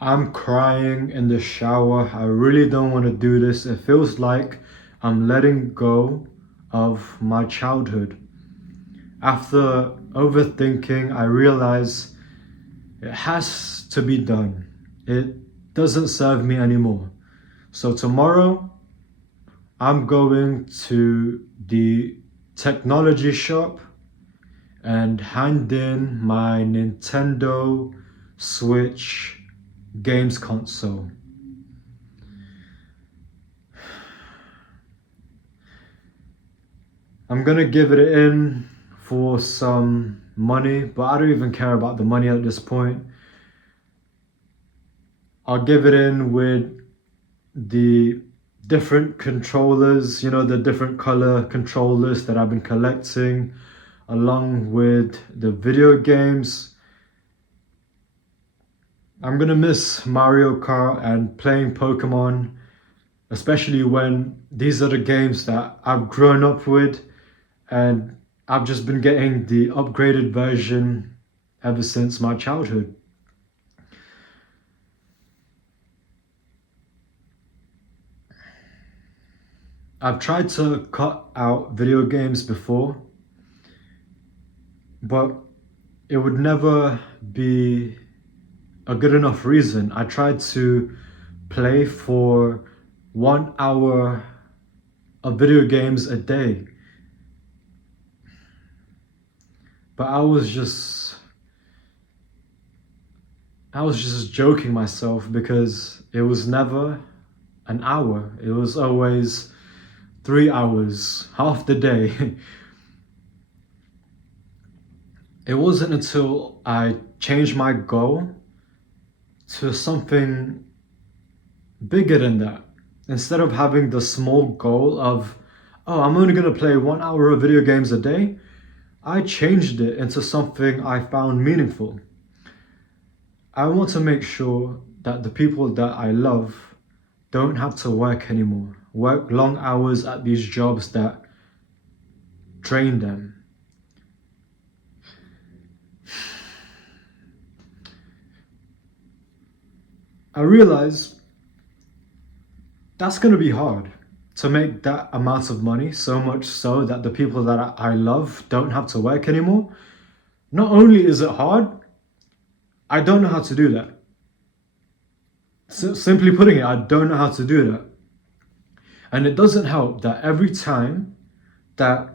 I'm crying in the shower. I really don't want to do this. It feels like I'm letting go of my childhood. After overthinking, I realize it has to be done. It doesn't serve me anymore. So tomorrow, I'm going to the technology shop and hand in my Nintendo Switch games console. I'm gonna give it in for some money, but I don't even care about the money at this point. I'll give it in with the different controllers, the different color controllers that I've been collecting, along with the video games. I'm gonna miss Mario Kart and playing Pokemon, especially when these are the games that I've grown up with, and I've just been getting the upgraded version ever since my childhood. I've tried to cut out video games before, but it would never be a good enough reason. I tried to play for 1 hour of video games a day, but I was just joking myself because it was never an hour. It was always 3 hours, half the day. It wasn't until I changed my goal to something bigger than that. Instead of having the small goal of, oh, I'm only going to play 1 hour of video games a day, I changed it into something I found meaningful. I want to make sure that the people that I love don't have to work anymore, work long hours at these jobs that drain them. I realize that's going to be hard to make that amount of money, so much so that the people that I love don't have to work anymore. Not only is it hard, I don't know how to do that. Simply putting it, I don't know how to do that. And it doesn't help that every time that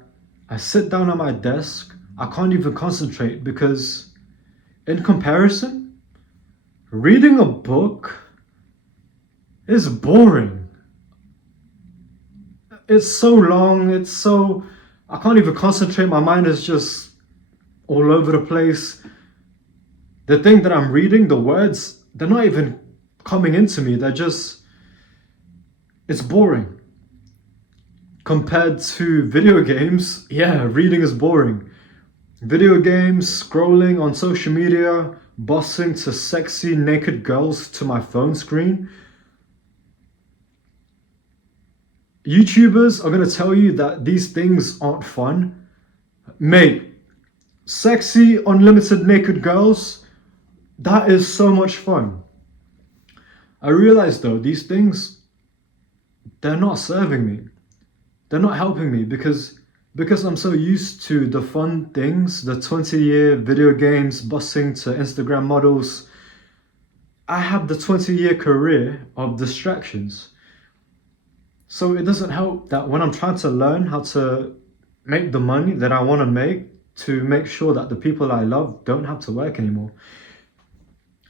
I sit down at my desk, I can't even concentrate because, in comparison, reading a book is boring. It's so long, I can't even concentrate. My mind is just all over the place. The thing that I'm reading, the words, they're not even coming into me. It's boring. Compared to video games, yeah, reading is boring. Video games, scrolling on social media, bossing to sexy naked girls to my phone screen. YouTubers are going to tell you that these things aren't fun. Mate, sexy, unlimited naked girls, that is so much fun. I realize though, these things, they're not serving me. They're not helping me because I'm so used to the fun things, the 20-year video games, busing to Instagram models. I have the 20-year career of distractions. So it doesn't help that when I'm trying to learn how to make the money that I want to make sure that the people I love don't have to work anymore,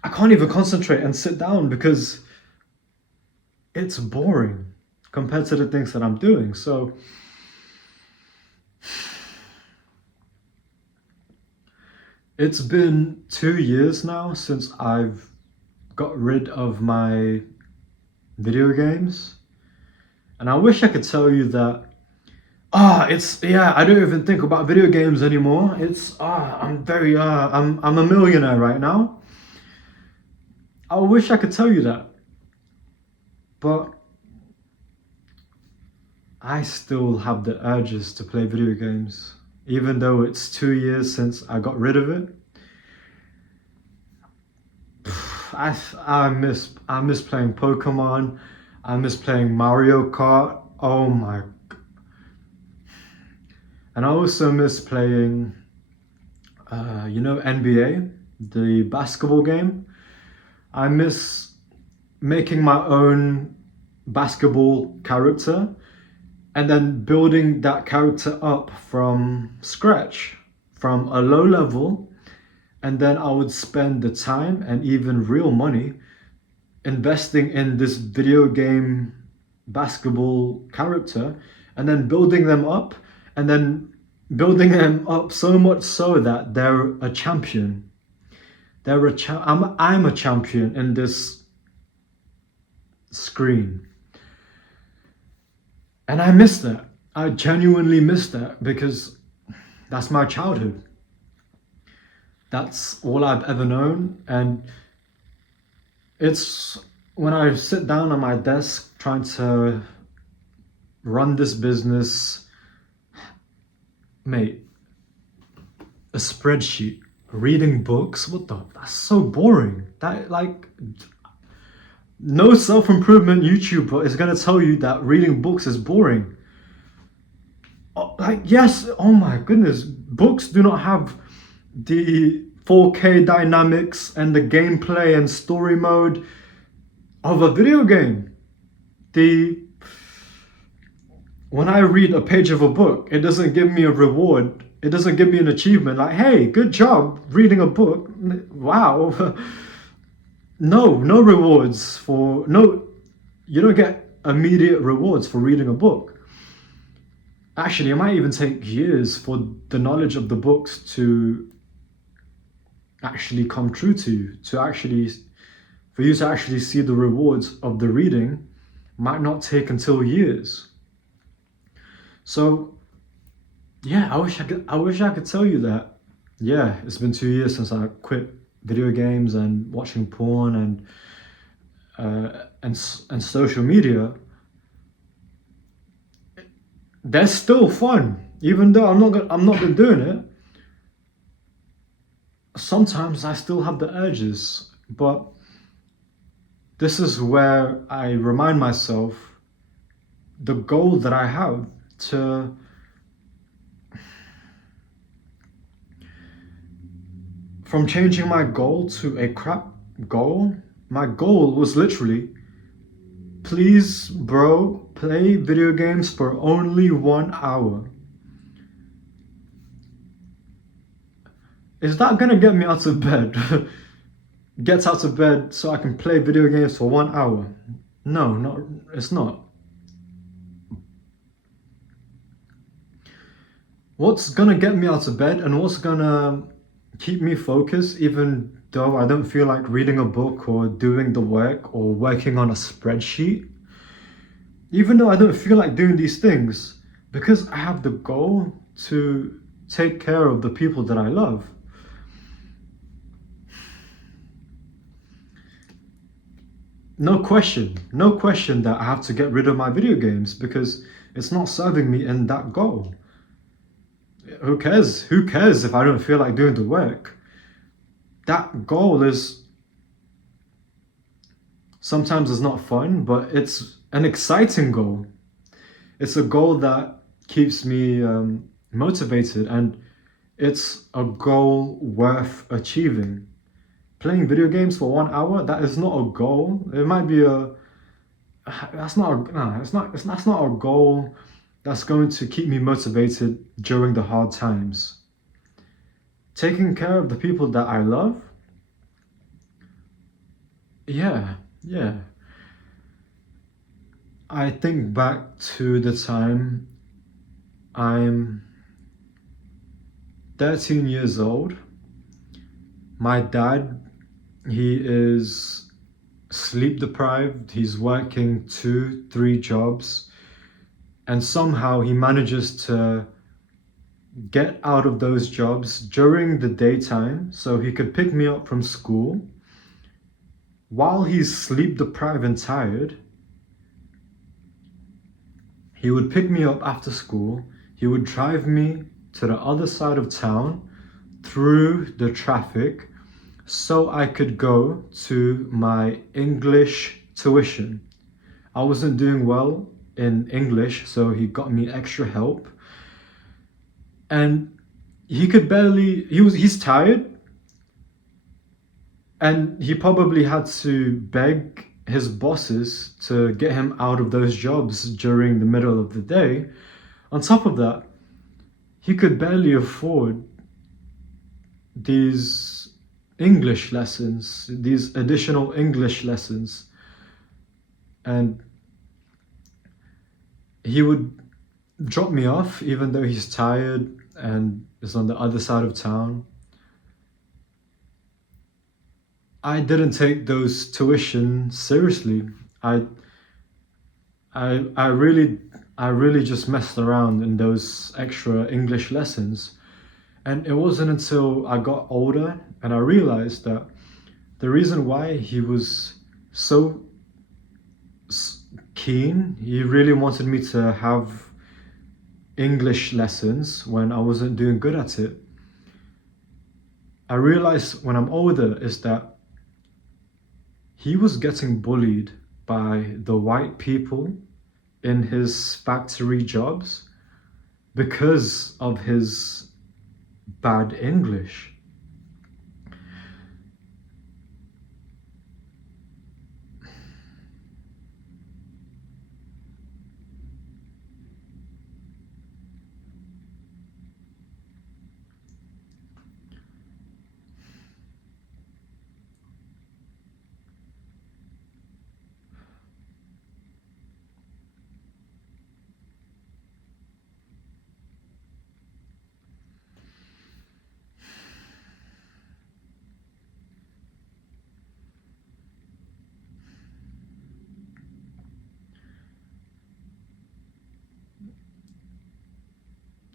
I can't even concentrate and sit down because it's boring compared to the things that I'm doing. So it's been 2 years now since I've got rid of my video games. And I wish I could tell you that, I don't even think about video games anymore. I'm a millionaire right now. I wish I could tell you that. But I still have the urges to play video games, even though it's 2 years since I got rid of it. I miss playing Pokemon. I miss playing Mario Kart. Oh my! And I also miss playing, NBA, the basketball game. I miss making my own basketball character and then building that character up from scratch, from a low level, and then I would spend the time and even real money investing in this video game basketball character and then building them up and then building them up so much so that they're a champion. I'm a champion in this screen. And I miss that. I genuinely miss that because that's my childhood. That's all I've ever known. And it's when I sit down on my desk trying to run this business, mate, a spreadsheet, reading books, that's so boring. That, like, no self-improvement YouTuber is gonna tell you that reading books is boring. Like, yes, oh my goodness, books do not have the 4K dynamics and the gameplay and story mode of a video game. When I read a page of a book, it doesn't give me a reward. It doesn't give me an achievement like, hey, good job reading a book. Wow. No rewards for no. You don't get immediate rewards for reading a book. Actually, it might even take years for the knowledge of the books to actually come true to you. For you to actually see the rewards of the reading, might not take until years. So, yeah, I wish I could tell you that. Yeah, it's been 2 years since I quit video games and watching porn and social media. They're still fun, even though I'm not been doing it. Sometimes I still have the urges, but this is where I remind myself the goal that I have to from changing my goal to a crap goal. My goal was literally, please, bro, play video games for only 1 hour. Is that gonna get me out of bed? Get out of bed so I can play video games for 1 hour? No, it's not. What's gonna get me out of bed and what's gonna keep me focused, even though I don't feel like reading a book or doing the work or working on a spreadsheet, even though I don't feel like doing these things, because I have the goal to take care of the people that I love. No question that I have to get rid of my video games because it's not serving me in that goal. Who cares? Who cares if I don't feel like doing the work? That goal is sometimes it's not fun, but it's an exciting goal. It's a goal that keeps me motivated, and it's a goal worth achieving. Playing video games for 1 hour, that is not a goal. It might be that's not a, no, that's not a goal that's going to keep me motivated during the hard times. Taking care of the people that I love, yeah. I think back to the time I'm 13 years old. My dad, he is sleep deprived. He's working 2, 3 jobs. And somehow he manages to get out of those jobs during the daytime so he could pick me up from school. While he's sleep deprived and tired, he would pick me up after school. He would drive me to the other side of town through the traffic so I could go to my English tuition. I wasn't doing well in English, so he got me extra help. And he's tired, and he probably had to beg his bosses to get him out of those jobs during the middle of the day. On top of that, he could barely afford these English lessons, these additional English lessons. And he would drop me off even though he's tired and is on the other side of town. I didn't take those tuition seriously. I I I really I really just messed around in those extra English lessons. And it wasn't until I got older and I realized that the reason why he was so keen, he really wanted me to have English lessons when I wasn't doing good at it. I realized when I'm older is that he was getting bullied by the white people in his factory jobs because of his bad English.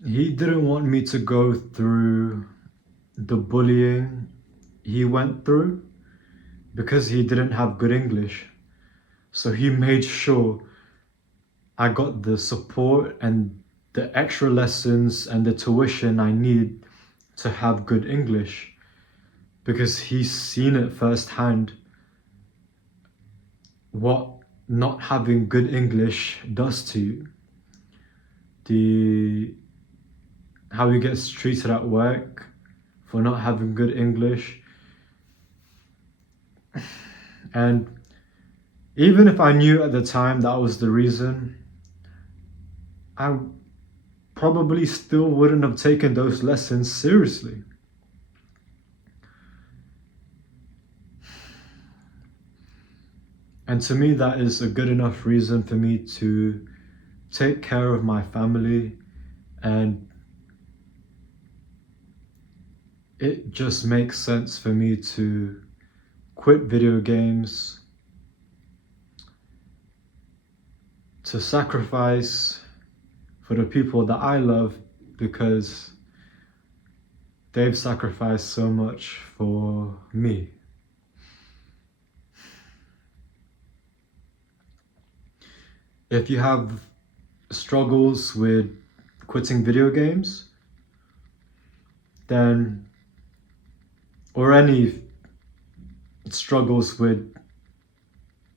He didn't want me to go through the bullying he went through because he didn't have good English. So he made sure I got the support and the extra lessons and the tuition I need to have good English because he's seen it firsthand what not having good English does to you. The how he gets treated at work for not having good English. And even if I knew at the time that was the reason, I probably still wouldn't have taken those lessons seriously. And to me, that is a good enough reason for me to take care of my family, and it just makes sense for me to quit video games, to sacrifice for the people that I love because they've sacrificed so much for me. If you have struggles with quitting video games, then, or any struggles with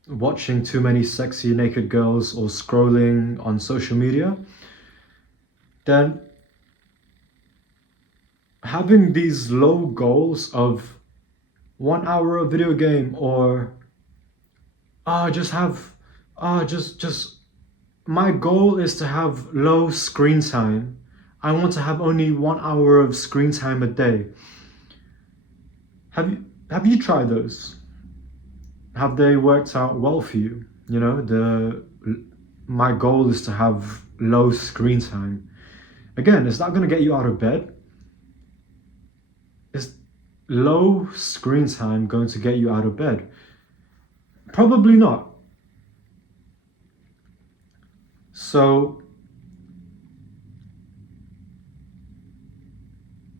watching too many sexy naked girls or scrolling on social media, then having these low goals of 1 hour of video game or just have just my goal is to have low screen time. I want to have only 1 hour of screen time a day. Have you tried those? Have they worked out well for you? You know, my goal is to have low screen time. Again, is that going to get you out of bed? Is low screen time going to get you out of bed? Probably not. So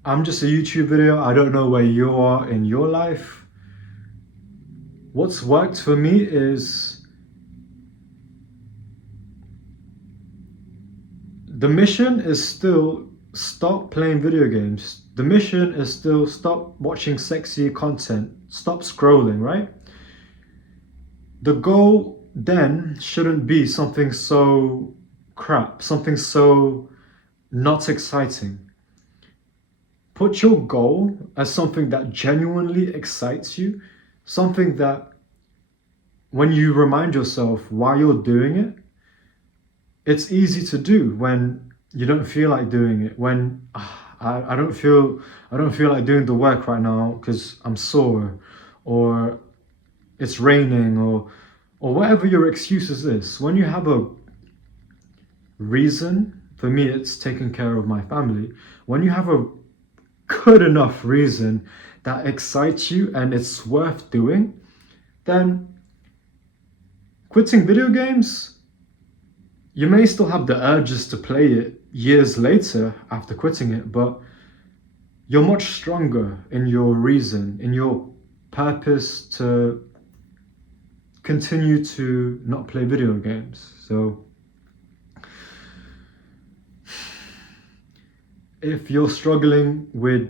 I'm just a YouTube video. I don't know where you are in your life. What's worked for me is the mission is still stop playing video games. The mission is still stop watching sexy content, stop scrolling, right? The goal then shouldn't be something so crap, something so not exciting. Put your goal as something that genuinely excites you, something that when you remind yourself why you're doing it, it's easy to do when you don't feel like doing it. When I don't feel like doing the work right now because I'm sore, or it's raining, or whatever your excuses is. When you have a reason, for me, it's taking care of my family. When you have a good enough reason that excites you and it's worth doing, then quitting video games, you may still have the urges to play it years later after quitting it, but you're much stronger in your reason, in your purpose to continue to not play video games. So if you're struggling with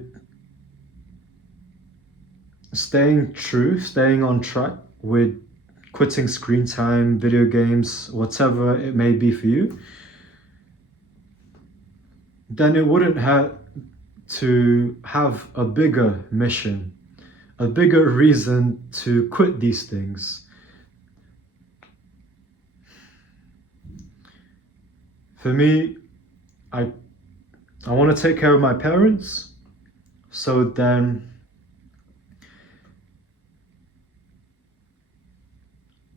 staying true, staying on track with quitting screen time, video games, whatever it may be for you, then it wouldn't hurt to have a bigger mission, a bigger reason to quit these things. For me, I I want to take care of my parents, so then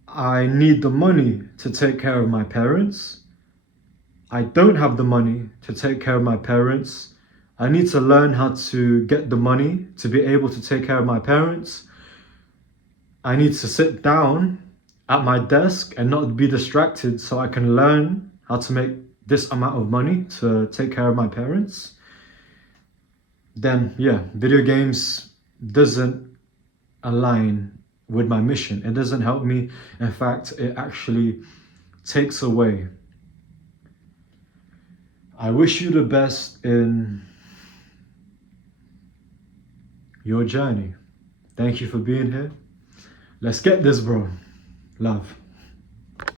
I need the money to take care of my parents. I don't have the money to take care of my parents. I need to learn how to get the money to be able to take care of my parents. I need to sit down at my desk and not be distracted so I can learn how to make this amount of money to take care of my parents. Then, yeah, video games doesn't align with my mission. It doesn't help me. In fact, it actually takes away. I wish you the best in your journey. Thank you for being here. Let's get this, bro. Love.